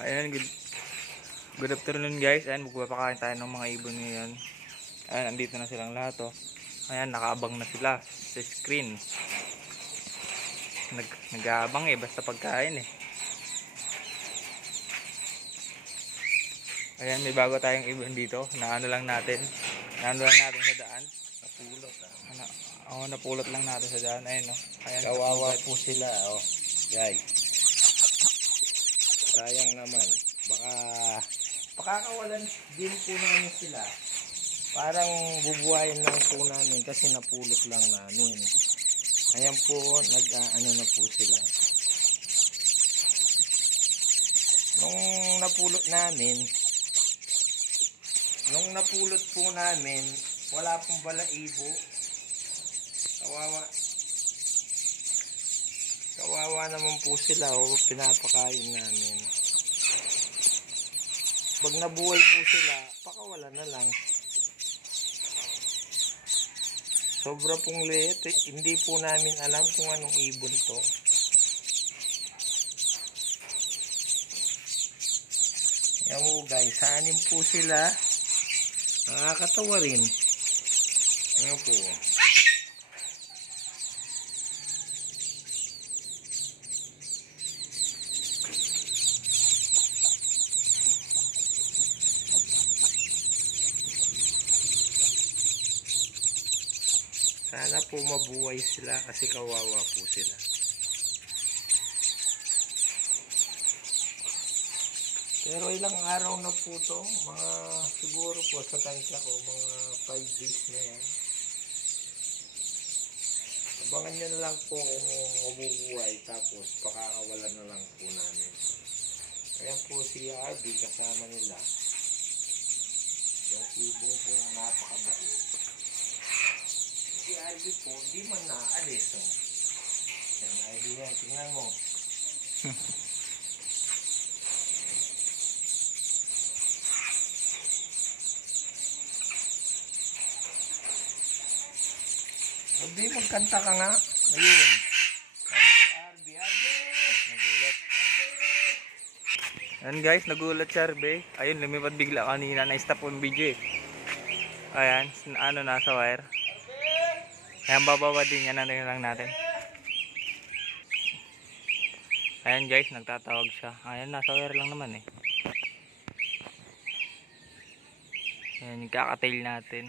Ayan, good afternoon guys. Ayan, magpapakain tayo ng mga ibon ngayon. Ayan, andito na silang lahat oh. Ayan, nakaabang na sila sa screen. Nag-aabang basta pagkain Ayan, may bago tayong ibon dito. Naano lang natin sa daan. Napulot Napulot lang natin sa daan. Ayan oh. Ayan, kawawa po sila guys. Sayang naman. Baka pakakawalan din po namin sila. Parang bubuhayin lang po namin kasi napulot lang namin. Ayan po, nag-ano na po sila. Nung napulot po namin, wala pong balaibo. Kawawa naman po sila, pinapakain namin. Pag nabuhay po sila, pakawala na lang. Sobra pong liit, hindi po namin alam kung anong ibon to. Yan po guys, hanin po sila. Nakakatawa rin. Yan po. Sana po mabuhay sila kasi kawawa po sila. Pero ilang araw na po to, siguro po sa tansya ko, mga 5 days na yan. Abangan nyo na lang po kung mabubuhay, tapos pakakawalan na lang po namin. Ayan po si RB kasama nila. Yung ibong po napakabait. Si RB po, di man naalis. Yan, RB yan, tingnan mo. Hindi, magkanta ka nga. Ayun. RB. Nagulat. Ayan guys, nagulat si RB. Ayun, lumipad bigla kanina. Na-stop yung video Ayan, nasa wire. Ayan, bababa din yan. Ano lang natin. Ayan guys, nagtatawag siya. Ayan, nasa wire lang naman Ayan, yung kakatail natin.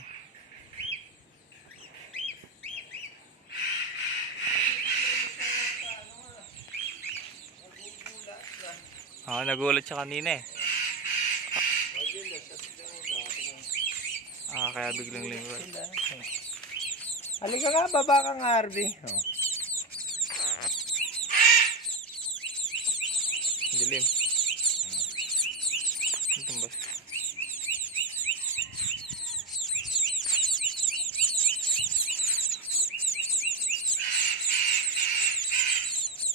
Nagulat siya kanina kaya biglang lingkod. Halika nga, baba ka nga, RB. Dilim. Tumbas.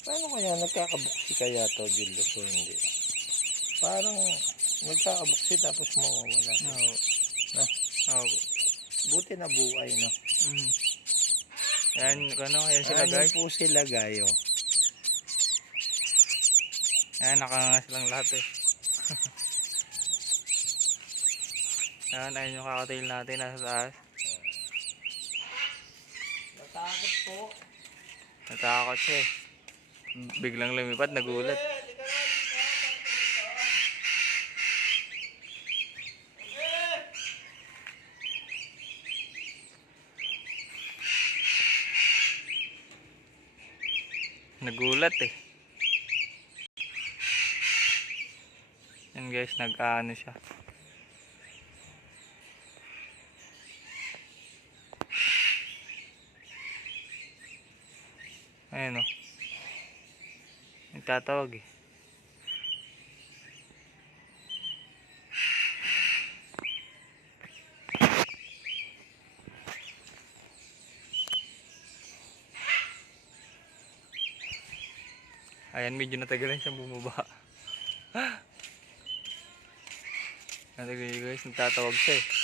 Paano kaya nagkakabuksi kaya to, Julius, o hindi? Parang nagkakabuksi tapos mawawala. Oo. Buti na buhay, no? Ayan sila guys. Po sila, gayo. Ayan, nakanganga silang lahat Ayan yung kakatail natin nasa taas. Natakot po. Natakot siya Biglang lumipad, nagulat. Nagulat Yan guys, nag-ano siya. Ayan nagtatawag Ayan, medyo natagalan siyang bumaba. Natagalan guys, nagtatawag siya